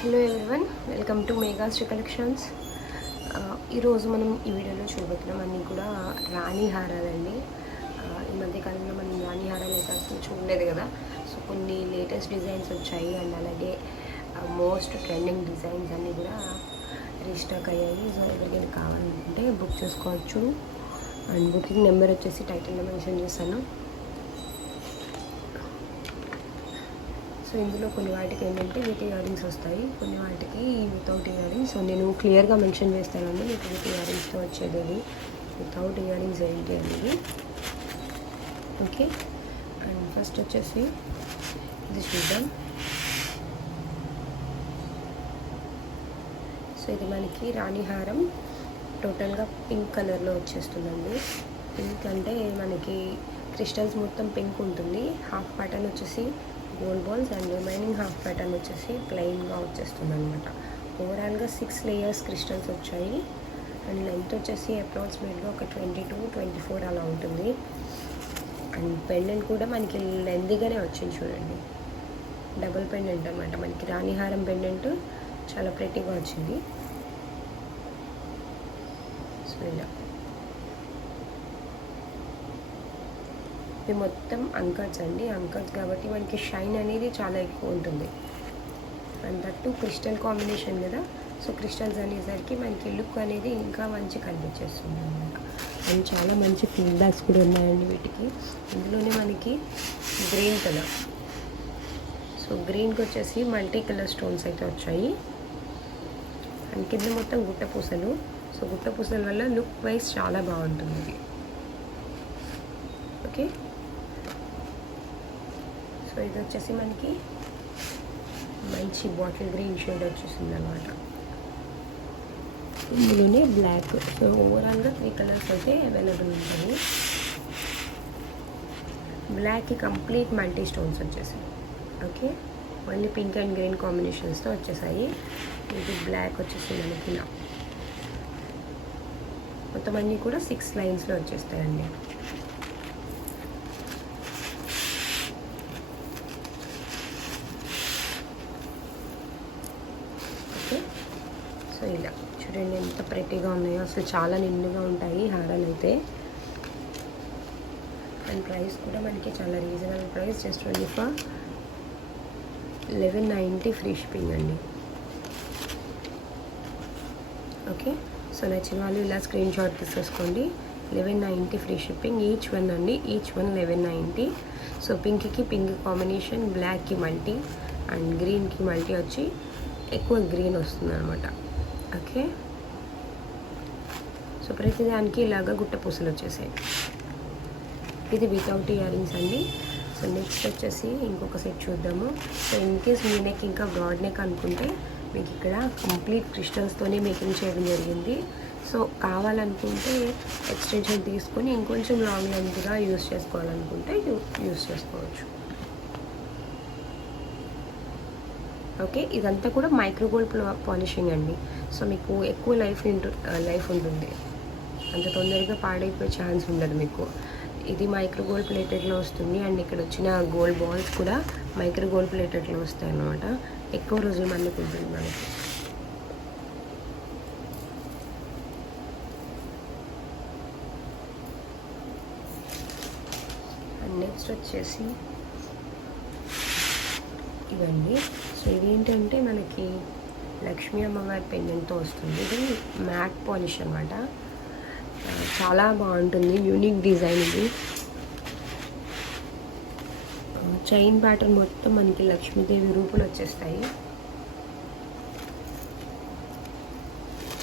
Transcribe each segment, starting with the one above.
Hello everyone, welcome to Meghashri collections. ఈరోజు మనం ఈ వీడియోలో చూడబోతున్నాం అన్నీ కూడా రాణి హారాలండి. ఈ మధ్యకాలంలో మనం రాణి హారాలు అయితే అసలు చూడలేదు కదా. సో కొన్ని లేటెస్ట్ డిజైన్స్ వచ్చాయి అండ్ అలాగే మోస్ట్ ట్రెండింగ్ డిజైన్స్ అన్నీ కూడా రీస్టాక్ అయ్యాయి. సో ఎవరికైనా కావాలనుకుంటే బుక్ చేసుకోవచ్చు. అండ్ బుకింగ్ నెంబర్ వచ్చేసి టైటిల్లో మెన్షన్ చేశాను. సో ఇందులో కొన్ని వాటికి ఏంటంటే విత్ ఇయర్ రింగ్స్ వస్తాయి, కొన్ని వాటికి వితౌట్ ఇయర్ రింగ్స్. సో నేను క్లియర్గా మెన్షన్ చేస్తానండి మీకు విత్ ఇయర్ రింగ్స్తో వచ్చేది, వితౌట్ ఇయర్ రింగ్స్ ఏంటి అనేది. ఓకే, అండ్ ఫస్ట్ వచ్చేసి ఇది చూద్దాం. సో ఇది మనకి రాణి హారం టోటల్గా పింక్ కలర్లో వచ్చేస్తుందండి. పింక్ అంటే మనకి క్రిస్టల్స్ మొత్తం పింక్ ఉంటుంది. హాఫ్ ప్యాటర్న్ వచ్చేసి gold balls and remaining half pattern వచ్చేసి ప్లెయిన్గా వచ్చేస్తుంది అనమాట. ఓవరాల్గా 6 లేయర్స్ క్రిస్టల్స్ వచ్చాయి అండ్ లెంత్ వచ్చేసి అప్రాక్సిమేట్గా ఒక 22-24 అలా ఉంటుంది. అండ్ పెండెంట్ కూడా మనకి లెంతీగానే వచ్చింది చూడండి, డబుల్ పెండెంట్ అనమాట. మనకి రాణిహారం పెండెంట్ చాలా ప్రెట్టీగా వచ్చింది. సో ఇలా ఇది మొత్తం అంకర్స్ అండి, అంకర్స్ కాబట్టి మనకి షైన్ అనేది చాలా ఎక్కువ ఉంటుంది. అండ్ దట్టు క్రిస్టల్ కాంబినేషన్ కదా. సో క్రిస్టల్స్ అనేసరికి మనకి లుక్ అనేది ఇంకా మంచి కనిపించేస్తుంది అనమాట. అండ్ చాలా మంచి ఫీడ్బ్యాక్స్ కూడా ఉన్నాయండి వీటికి. ఇందులోనే మనకి గ్రీన్ కలర్, సో గ్రీన్కి వచ్చేసి మల్టీ కలర్ స్టోన్స్ అయితే వచ్చాయి. అండ్ కింద మొత్తం గుట్ట పూసలు. సో గుట్ట పూసల వల్ల లుక్ వైజ్ చాలా బాగుంటుంది ఇది. ఓకే, సో ఇది వచ్చేసి మనకి మంచి బాటిల్ గ్రీన్ షేడ్ వచ్చేసింది అనమాట. ఇందులోనే బ్లాక్. సో ఓవరాల్గా 3 కలర్స్ అయితే అవైలబుల్ ఉంటాయి. బ్లాక్కి కంప్లీట్ మల్టీ స్టోన్స్ వచ్చేసాయి. Okay, only pink and green కాంబినేషన్స్తో వచ్చేసాయి. ఇది బ్లాక్ వచ్చేసి మనకి మొత్తం అన్నీ కూడా 6 లైన్స్లో వచ్చేస్తాయండి. సో ఇలా చూడండి ఎంత ప్రెట్టీగా ఉన్నాయో, అసలు చాలా నిండుగా ఉంటాయి హారాలు అయితే. అండ్ ప్రైస్ కూడా మనకి చాలా reasonable price, just only for 1190 free shipping అండి. ఓకే, సో నచ్చిన వాళ్ళు ఇలా స్క్రీన్ షాట్ తీసేసుకోండి. 1190 ఫ్రీ షిప్పింగ్, ఈచ్ వన్ అండి, ఈచ్ వన్ 1190. సో పింక్కి పింక్ కాంబినేషన్, బ్లాక్కి మల్టీ అండ్ గ్రీన్కి మల్టీ వచ్చి ఎక్కువ గ్రీన్ వస్తుంది అనమాట. ఓకే, సో ప్రతిదానికి ఇలాగా గుట్ట పూసలు వచ్చేసాయి. ఇది వితౌట్ ఇయర్ రింగ్స్ అండి. సో నెక్స్ట్ వచ్చేసి ఇంకొక సెట్ చూద్దాము. So in case me neck ఇంకా బ్రాడ్ నెక్ అనుకుంటే మీకు ఇక్కడ కంప్లీట్ క్రిస్టల్స్తోనే మేకింగ్ చేయడం జరిగింది. సో కావాలనుకుంటే ఎక్స్టెన్షన్ తీసుకొని ఇంకొంచెం లాంగ్ లెంత్గా యూస్ చేసుకోవాలనుకుంటే యూస్ చేసుకోవచ్చు. ఓకే, ఇదంతా కూడా మైక్రో గోల్డ్ పాలిషింగ్ అండి. సో మీకు ఎక్కువ లైఫ్ ఉంటుంది, అంత తొందరగా పాడైపోయే ఛాన్స్ ఉండదు మీకు. ఇది మైక్రో గోల్డ్ ప్లేటెడ్లో వస్తుంది అండ్ ఇక్కడ వచ్చిన గోల్డ్ బాల్స్ కూడా మైక్రో గోల్డ్ ప్లేటెడ్లో వస్తాయి అన్నమాట. ఎక్కువ రోజులు మళ్ళీ ఉంటుంది మనకి. అండ్ నెక్స్ట్ వచ్చేసి ఇవండి. సో ఇదేంటంటే మనకి లక్ష్మీ అమ్మవారి పెండెంట్తో వస్తుంది. ఇది మ్యాట్ పాలిష్ అనమాట, చాలా బాగుంటుంది, యూనిక్ డిజైన్ ఇది. చైన్ ప్యాటర్న్ మొత్తం మనకి లక్ష్మీదేవి రూపులు వచ్చేస్తాయి.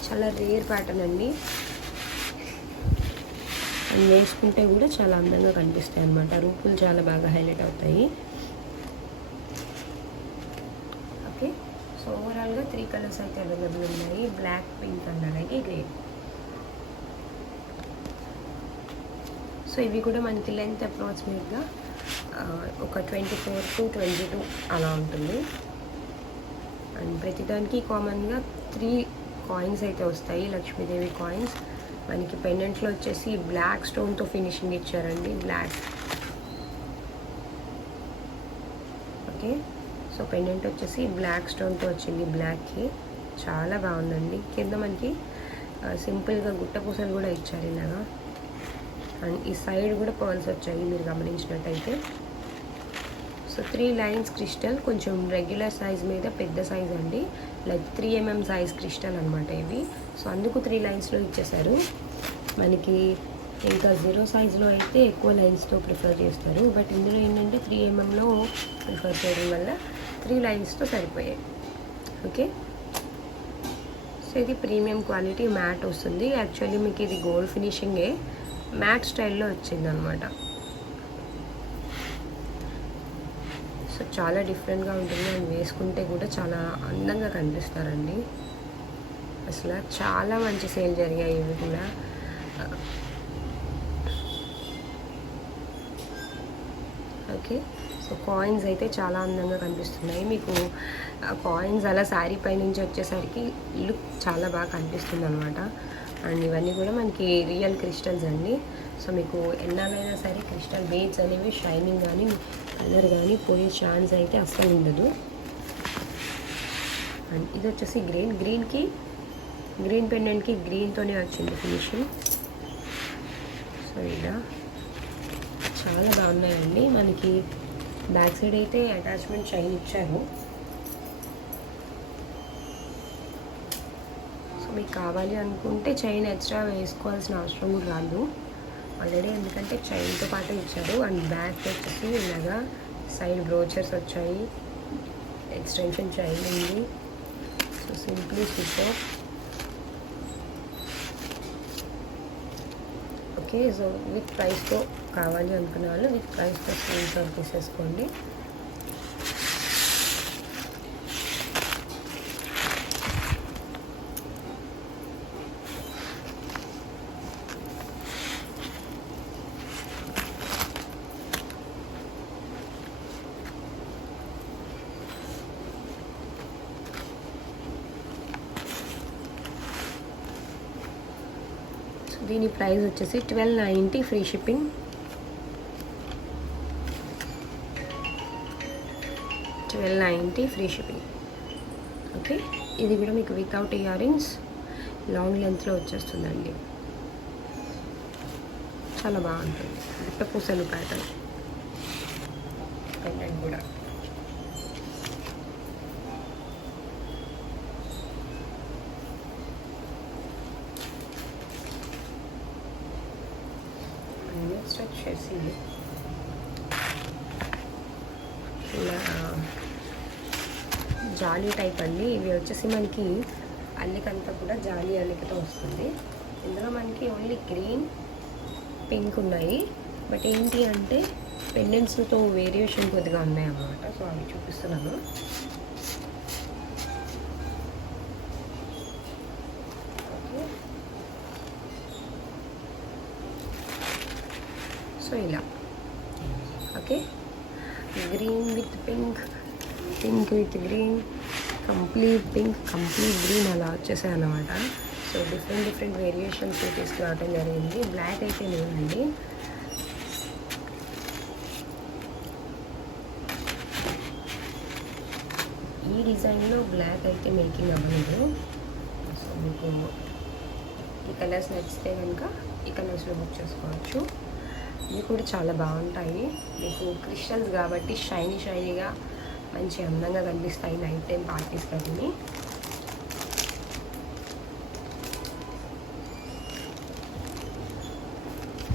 చాలా రేర్ ప్యాటర్న్ అండి, అండ్ వేసుకుంటే కూడా చాలా అందంగా కనిపిస్తాయి అన్నమాట. రూపులు చాలా బాగా హైలైట్ అవుతాయి. ఓకే, సో ఓవరాల్గా 3 కలర్స్ అయితే అవైలబుల్ ఉన్నాయి, బ్లాక్, పింక్ అండ్ అలాగే గ్రీన్. సో ఇవి కూడా మనకి లెంత్ అప్రాక్సిమేట్గా ఒక 24-22 అలా ఉంటుంది. అండ్ ప్రతిదానికి కామన్గా 3 కాయిన్స్ అయితే వస్తాయి, లక్ష్మీదేవి కాయిన్స్. మనకి పెండెంట్లో వచ్చేసి బ్లాక్ స్టోన్తో ఫినిషింగ్ ఇచ్చారండి, బ్లాక్. ఓకే, సో పెండెంట్ వచ్చేసి బ్లాక్ స్టోన్తో వచ్చింది, బ్లాక్కి చాలా బాగుందండి. కింద మనకి సింపుల్గా గుట్ట పూసలు కూడా ఇచ్చారు ఇలాగా. అండ్ ఈ సైడ్ కూడా పర్ల్స్ వచ్చాయి మీరు గమనించినట్టయితే. సో 3 లైన్స్ క్రిస్టల్, కొంచెం రెగ్యులర్ సైజ్ మీద పెద్ద సైజ్ అండి, లైక్ 3 mm సైజ్ క్రిస్టల్ అనమాట ఇవి. సో అందుకు 3 లైన్స్లో ఇచ్చేసారు. మనకి ఇంకా 0 సైజ్లో అయితే ఎక్కువ లైన్స్తో ప్రిఫర్ చేస్తారు, బట్ ఇందులో ఏంటంటే 3 mmలో ప్రిఫర్ చేయడం వల్ల 3 లైన్స్తో సరిపోయాయి. ఓకే, సో ఇది ప్రీమియం క్వాలిటీ మ్యాట్ వస్తుంది. యాక్చువల్లీ మీకు ఇది గోల్డ్ ఫినిషింగే, మ్యాట్ స్టైల్లో వచ్చింది అనమాట. సో చాలా డిఫరెంట్గా ఉంటుంది, అండ్ వేసుకుంటే కూడా చాలా అందంగా కనిపిస్తారండి. అసలు చాలా మంచి సేల్ జరిగాయి ఇవి కూడా. ఓకే, సో కాయిన్స్ అయితే చాలా అందంగా కనిపిస్తున్నాయి మీకు. కాయిన్స్ అలా శారీ పై నుంచి వచ్చేసరికి లుక్ చాలా బాగా కనిపిస్తుంది అనమాట. అండ్ ఇవన్నీ కూడా మనకి రియల్ క్రిస్టల్స్ అండి. సో మీకు ఎన్నాళ్ళైనా సరే క్రిస్టల్ బేడ్స్ అనేవి షైనింగ్ కానీ కలర్ కానీ పోయే ఛాన్స్ అయితే అస్సలు ఉండదు. అండ్ ఇది వచ్చేసి గ్రీన్ పెండెంట్కి గ్రీన్తోనే వచ్చింది ఫినిషింగ్. సో ఇలా చాలా బాగున్నాయండి. మనకి బ్యాక్ సైడ్ అయితే అటాచ్మెంట్ చైన్ ఇచ్చారు. సో మీకు కావాలి అనుకుంటే చైన్ ఎక్స్ట్రా వేసుకోవాల్సిన అవసరం కూడా రాదు ఆల్రెడీ, ఎందుకంటే చైన్తో పాటు ఇచ్చారు. అండ్ బ్యాక్ వచ్చేసి ఇలాగా సైడ్ బ్రోచర్స్ వచ్చాయి, ఎక్స్టెన్షన్ చైన్ ఉంది. So simply super. Okay, so with ప్రైస్తో కావాలి అనుకునే వాళ్ళు విత్ ప్రైస్తో స్క్రీన్ షాట్ తీసేసుకోండి. దీని ప్రైస్ వచ్చేసి 1290 free shipping. Free shipping. Okay, ఇది కూడా మీకు వితౌట్ ఇయర్ రింగ్స్ లాంగ్ లెంత్లో వచ్చేస్తుందండి. చాలా బాగుంటుంది, గుట్ట పూసలు ప్యాటర్న్ పెండెంట్ కూడా. నెక్స్ట్ వచ్చేసి ఇలా జాలీ టైప్ అండి. ఇవి వచ్చేసి మనకి అల్లికంతా కూడా జాలీ అల్లికతో వస్తుంది. ఇందులో మనకి ఓన్లీ గ్రీన్ పింక్ ఉన్నాయి, బట్ ఏంటి అంటే పెండెంట్స్తో వేరియేషన్ కొద్దిగా ఉన్నాయి అన్నమాట. సో అవి చూపిస్తున్నాను. సో ఇలా okay, green with pink, pink with green, complete pink, complete green అలా వచ్చేసాయి అన్నమాట. సో డిఫరెంట్ వేరియేషన్స్ తీసుకురావడం జరిగింది. బ్లాక్ అయితే లేదండి. ఈ డిజైన్లో బ్లాక్ అయితే మేకింగ్ అవ్వలేదు. సో మీకు ఈ కలర్స్ నచ్చితే కనుక ఈ కలర్స్లో బుక్ చేసుకోవచ్చు. ఇవి కూడా చాలా బాగుంటాయి. మీకు క్రిస్టల్స్ కాబట్టి షైనీగా మంచి అందంగా కనిపిస్తాయి నైట్ టైం పార్టీస్ కానీ.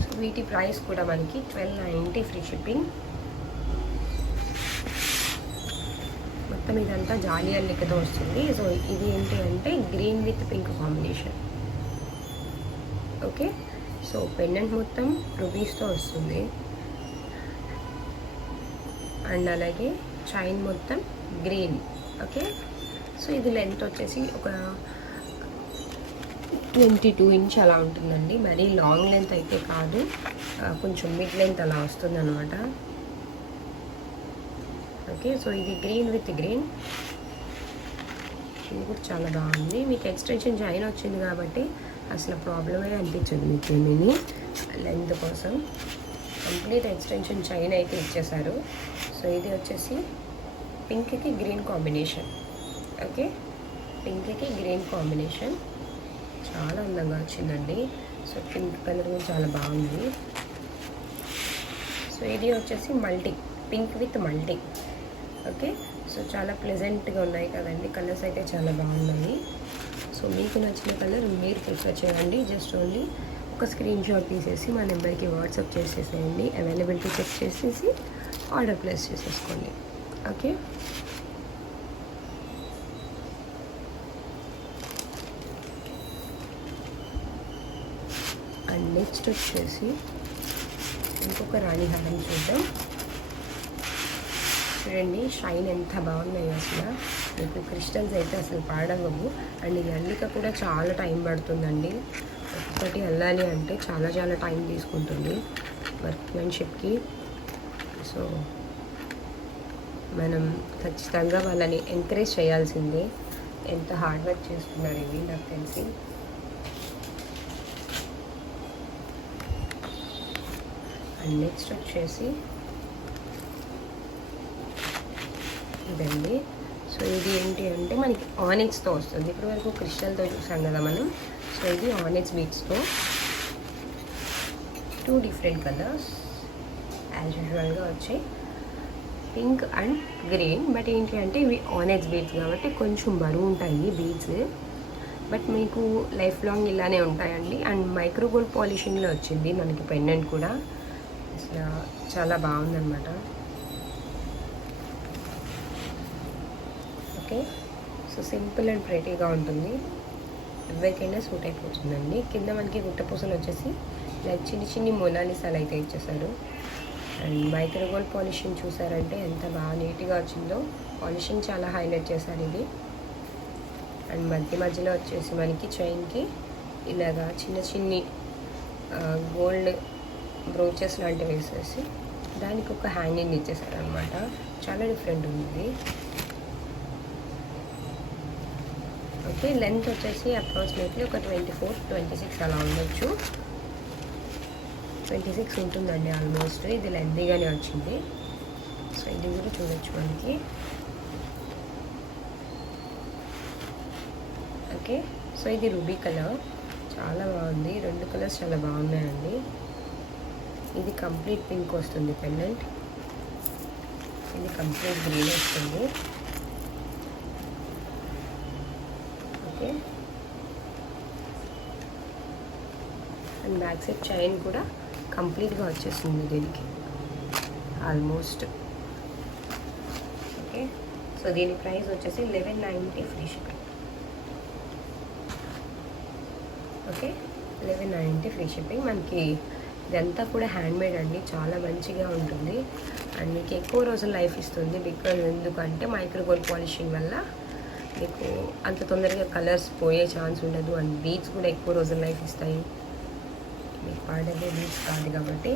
సో వీటి ప్రైస్ కూడా మనకి 1290 ఫ్రీ షిప్పింగ్. మొత్తం ఇదంతా జాలీ అల్లికతో వస్తుంది. సో ఇది ఏంటి అంటే green with pink combination. Okay, so pendant మొత్తం రూబీస్తో వస్తుంది. అండ్ అలాగే చైన్ మొత్తం గ్రీన్. ఓకే, సో ఇది లెంత్ వచ్చేసి ఒక 22 ఇంచ్ అలా ఉంటుందండి. మరీ లాంగ్ లెంత్ అయితే కాదు, కొంచెం మిడ్ లెంత్ అలా వస్తుంది అనమాట. ఓకే, సో ఇది గ్రీన్ విత్ గ్రీన్. ఇది కూడా చాలా బాగుంది. మీకు ఎక్స్టెన్షన్ చైన్ వచ్చింది కాబట్టి అసలు ప్రాబ్లమే అనిపించదు మీకు ఏమీ లెంత్ కోసం. కంప్లీట్ ఎక్స్టెన్షన్ చైన్ అయితే ఇచ్చేసారు. సో ఇది వచ్చేసి పింక్కి గ్రీన్ కాంబినేషన్. ఓకే, పింక్కి గ్రీన్ కాంబినేషన్ చాలా అందంగా వచ్చిందండి. సో పింక్ కలర్ కూడా చాలా బాగుంది. సో ఇది వచ్చేసి multi, pink with multi. Okay, so చాలా ప్లెజెంట్గా ఉన్నాయి కదండి, కలర్స్ అయితే చాలా బాగున్నాయి. సో మీకు నచ్చిన కలర్ మీరు ప్రిఫర్ చేయండి. జస్ట్ ఓన్లీ ఒక స్క్రీన్ షాట్ తీసేసి మా నెంబర్కి వాట్సాప్ చేసేసేయండి. అవైలబిలిటీ చెక్ చేసేసి ఆర్డర్ ప్లేస్ చేసేసుకోండి. ఓకే, అండ్ నెక్స్ట్ వచ్చేసి ఇంకొక రాణి హారం చూద్దాం. చూడండి షైన్ ఎంత బాగున్నాయి అసలు. మీకు క్రిస్టల్స్ అయితే అసలు పాడవవు. అండ్ ఈ అల్లిక కూడా చాలా టైం పడుతుందండి. ఒక్కొక్కటి అల్లాలి అంటే చాలా చాలా టైం తీసుకుంటుంది వర్క్మెన్షిప్కి. సో మనం ఖచ్చితంగా వాళ్ళని ఎంకరేజ్ చేయాల్సిందే. ఎంత హార్డ్ వర్క్ చేస్తున్నారు ఇవి నాకు తెలిసి. అండ్ నెక్స్ట్ వచ్చేసి ఇదండి. సో ఇది ఏంటి అంటే మనకి ఆనిక్స్తో వస్తుంది. ఇప్పటి వరకు క్రిస్టల్తో చూసాం కదా మనం. సో ఇది ఆనిక్స్ బీట్స్తో 2 డిఫరెంట్ కలర్స్ యాజ్ యూజువల్గా వచ్చాయి, పింక్ అండ్ గ్రీన్. బట్ ఏంటి అంటే ఇవి ఆనిక్స్ బీట్స్ కాబట్టి కొంచెం బరువు ఉంటాయి బీట్స్. బట్ మీకు లైఫ్ లాంగ్ ఇలానే ఉంటాయండి. అండ్ మైక్రో గోల్డ్ పాలిషింగ్లో వచ్చింది మనకి పెండెంట్ కూడా. అసలు చాలా బాగుందన్నమాట. ఓకే, సో సింపుల్ అండ్ ప్రెటీగా ఉంటుంది, ఎవరికైనా సూట్ అయిపోతుందండి. కింద మనకి గుట్టపూసలు వచ్చేసి లైక్ చిన్ని చిన్ని మొనాలిసాలు అయితే ఇచ్చేసారు. అండ్ మైక్రో గోల్డ్ పాలిషింగ్ చూసారంటే ఎంత బాగా నీట్గా వచ్చిందో. పాలిషింగ్ చాలా హైలైట్ చేశారు ఇది. అండ్ మధ్యలో వచ్చేసి మనకి చైన్కి ఇలాగా చిన్న చిన్ని గోల్డ్ బ్రోచెస్ లాంటివి వేసేసి దానికి ఒక హ్యాంగింగ్ ఇచ్చేసారు అనమాట. చాలా డిఫరెంట్ ఉంది. ఓకే, లెంత్ వచ్చేసి అప్రాక్సిమేట్లీ ఒక 24-26 అలా ఉండొచ్చు. 26 ఉంటుందండి ఆల్మోస్ట్. ఇది లెంతీగానే వచ్చింది. సో ఇది కూడా చూడొచ్చు మనకి. ఓకే, సో ఇది రూబీ కలర్ చాలా బాగుంది. 2 కలర్స్ చాలా బాగున్నాయండి. ఇది కంప్లీట్ పింక్ వస్తుంది పెండెంట్, ఇది కంప్లీట్ గ్రీన్ వస్తుంది. Okay, and back side chain కూడా కంప్లీట్గా వచ్చేస్తుంది దీనికి ఆల్మోస్ట్. ఓకే, సో దీని ప్రైస్ వచ్చేసి 1190 free shipping. Okay, 1190 free shipping. మనకి ఇదంతా కూడా హ్యాండ్మేడ్ అండి, చాలా మంచిగా ఉంటుంది. అండ్ మీకు ఎక్కువ రోజులు లైఫ్ ఇస్తుంది. బికాజ్ ఎందుకంటే మైక్రో గోల్డ్ పాలిషింగ్ వల్ల మీకు అంత తొందరగా కలర్స్ పోయే ఛాన్స్ ఉండదు. అండ్ బీడ్స్ కూడా ఎక్కువ రోజులు లైఫ్ ఇస్తాయి. మీకు పాడేదే బీడ్స్ కాదు కాబట్టి.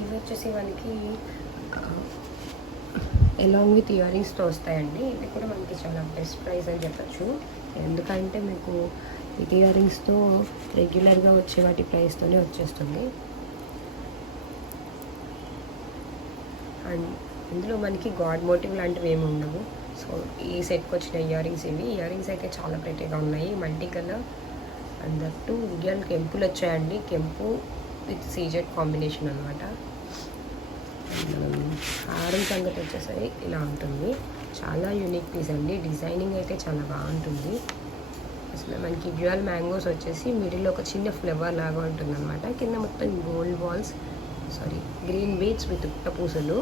ఇవి వచ్చేసి మనకి అలాంగ్ విత్ ఇయర్ రింగ్స్తో వస్తాయండి. ఇది కూడా మనకి చాలా బెస్ట్ ప్రైస్ అని చెప్పచ్చు. ఎందుకంటే మీకు విత్ ఇయర్ రింగ్స్తో రెగ్యులర్గా వచ్చే వాటి ప్రైస్తోనే వచ్చేస్తుంది. అండ్ ఇందులో మనకి గాడ్ మోటివ్ లాంటివి ఏమి ఉండవు. సో ఈ సెట్కి వచ్చిన ఇయర్ రింగ్స్ ఇవి. ఇయర్ రింగ్స్ అయితే చాలా ప్రెటీగా ఉన్నాయి, multi colour. And that real కెంపులు వచ్చాయండి. కెంపు విత్ సీజెడ్ కాంబినేషన్ అనమాట. హారం సంగతి వచ్చేసరి ఇలా ఉంటుంది. చాలా యూనిక్ పీస్ అండి. డిజైనింగ్ అయితే చాలా బాగుంటుంది. అసలు మనకి డ్యూయల్ మ్యాంగోస్ వచ్చేసి మిడిల్లో ఒక చిన్న ఫ్లవర్ లాగా ఉంటుంది అనమాట. కింద మొత్తం gold balls, green beads with పూసలు.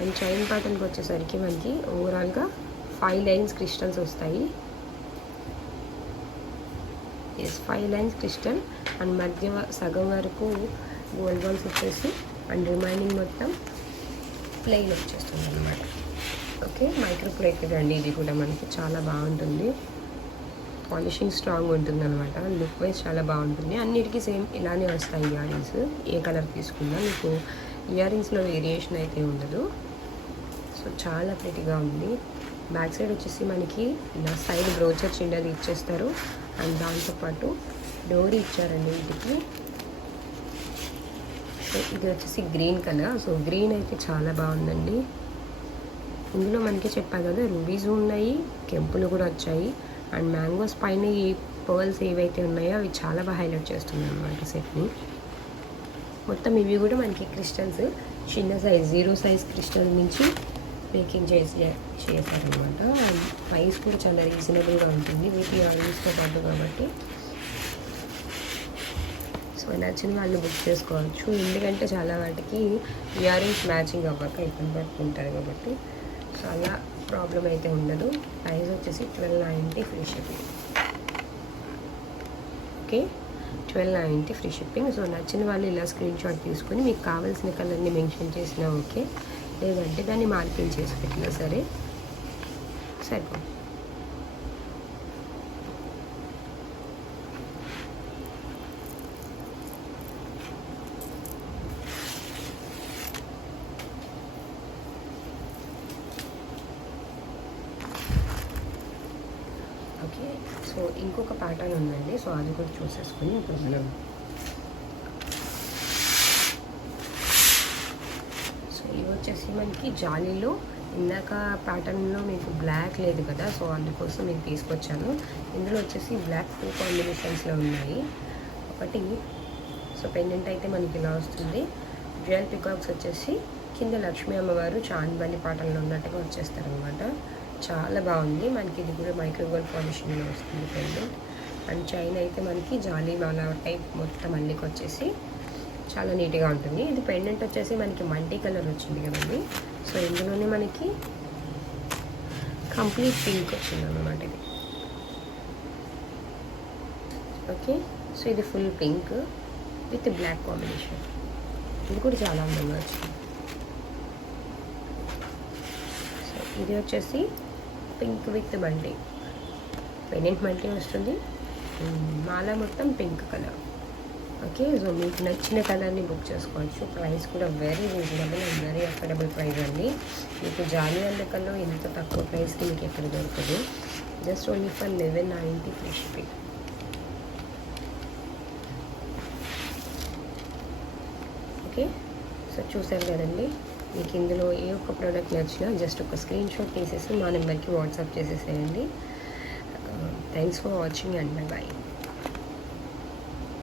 అండ్ చైన్ ప్యాటర్న్కి వచ్చేసరికి మనకి ఓవరాల్గా 5 లైన్స్ క్రిస్టల్స్ వస్తాయి. 5 లైన్స్ క్రిస్టల్. అండ్ మధ్య సగం వరకు గోల్డ్ బాల్స్ వచ్చేసి అండ్ రిమైనింగ్ మొత్తం ప్లెయిన్ వచ్చేస్తుంది అనమాట. ఓకే, మైక్రో ప్లేట్ అండి. ఇది కూడా మనకి చాలా బాగుంటుంది. పాలిషింగ్ స్ట్రాంగ్ ఉంటుంది అనమాట. లుక్ వైజ్ చాలా బాగుంటుంది. అన్నిటికీ సేమ్ ఇలానే వస్తాయి ఇయర్ రింగ్స్. ఏ కలర్ తీసుకున్నా మీకు ఇయర్ రింగ్స్లో వేరియేషన్ అయితే ఉండదు. సో చాలా ప్రెటీగా ఉంది. బ్యాక్ సైడ్ వచ్చేసి మనకి ఇలా సైడ్ బ్రోచర్ చిన్నది ఇచ్చేస్తారు. అండ్ దాంతోపాటు డోరీ ఇచ్చారండి ఇంటికి. సో ఇది వచ్చేసి గ్రీన్ కలర్. సో గ్రీన్ అయితే చాలా బాగుందండి. ఇందులో మనకి చెప్పా కదా, రూబీస్ ఉన్నాయి, కెంపులు కూడా వచ్చాయి. అండ్ మ్యాంగోస్ పైన ఈ పర్ల్స్ ఏవైతే ఉన్నాయో అవి చాలా బాగా హైలైట్ చేస్తున్నాయి అన్నమాట సెట్ని. మొత్తం ఇవి కూడా మనకి క్రిస్టల్స్ చిన్న సైజ్ 0 సైజ్ క్రిస్టల్ నుంచి మేకింగ్ చేశారనమాట. అండ్ ప్రైస్ కూడా చాలా రీజనబుల్గా ఉంటుంది వీటి ఇయరింగ్స్తో పాటు కాబట్టి. సో నచ్చిన వాళ్ళు బుక్ చేసుకోవచ్చు. ఎందుకంటే చాలా వాటికి ఇయరింగ్స్ మ్యాచింగ్ అవ్వక ఇబ్బంది పడుతుంటారు కాబట్టి సో అలా ప్రాబ్లం అయితే ఉండదు. ప్రైస్ వచ్చేసి 1290 free shipping. Okay, 1290 free shipping. So నచ్చిన వాళ్ళు ఇలా స్క్రీన్ షాట్ తీసుకొని మీకు కావాల్సిన కలర్ని మెన్షన్ చేసినా ఓకే, లేదంటే దాన్ని మార్కింగ్ చేసి పెట్టినా సరే సరిపోతుంది. ఓకే, సో ఇంకొక ప్యాటర్న్ ఉందండి. సో అది కూడా చూసేసుకొని ఇప్పుడు మనం సో ఇవి వచ్చేసి మనకి జాలీలో ఇందాక ప్యాటర్న్లో మీకు బ్లాక్ లేదు కదా, సో అందుకోసం మీకు తీసుకొచ్చాను. ఇందులో వచ్చేసి బ్లాక్ 2 కాంబినేషన్స్లో ఉన్నాయి. ఒకటి సో పెండెంట్ అయితే మనకి ఇలా వస్తుంది. డ్యూయల్ పికాక్స్ వచ్చేసి కింద లక్ష్మీ అమ్మవారు చాంద్బాలి పాటల్లో ఉన్నట్టుగా వచ్చేస్తారనమాట. చాలా బాగుంది. మనకి ఇది కూడా మైక్రోగోల్డ్ పాలిషింగ్లో వస్తుంది పెండెంట్. అండ్ చైన్ అయితే మనకి జాలీమాల టైప్ మొత్తం అల్లికి వచ్చేసి చాలా నీట్గా ఉంటుంది. ఇది పెండెంట్ వచ్చేసి మనకి మల్టీ కలర్ వచ్చింది కదండి. సో ఇందులోనే మనకి కంప్లీట్ పింక్ వచ్చింది అన్నమాట ఇది. ఓకే, సో ఇది full pink with black combination. ఇది కూడా చాలా అందంగా వచ్చింది. సో ఇది వచ్చేసి pink with multi, pendant multi వస్తుంది, మాల మొత్తం పింక్ కలర్. ఓకే, సో మీకు నచ్చిన కలర్ని బుక్ చేసుకోవచ్చు. ప్రైస్ కూడా very reasonable and very affordable price అండి. మీకు జాలి అందుకల్లో ఇంత తక్కువ ప్రైస్కి మీకు ఎక్కడ దొరకదు. Just only for 1190 free shipping. Okay, so చూసారు కదండి. మీకు ఇందులో ఏ ఒక్క ప్రోడక్ట్ నచ్చినా జస్ట్ ఒక స్క్రీన్ షాట్ తీసేసి మా నెంబర్కి వాట్సాప్ చేసేసేయండి. Thanks for watching and by.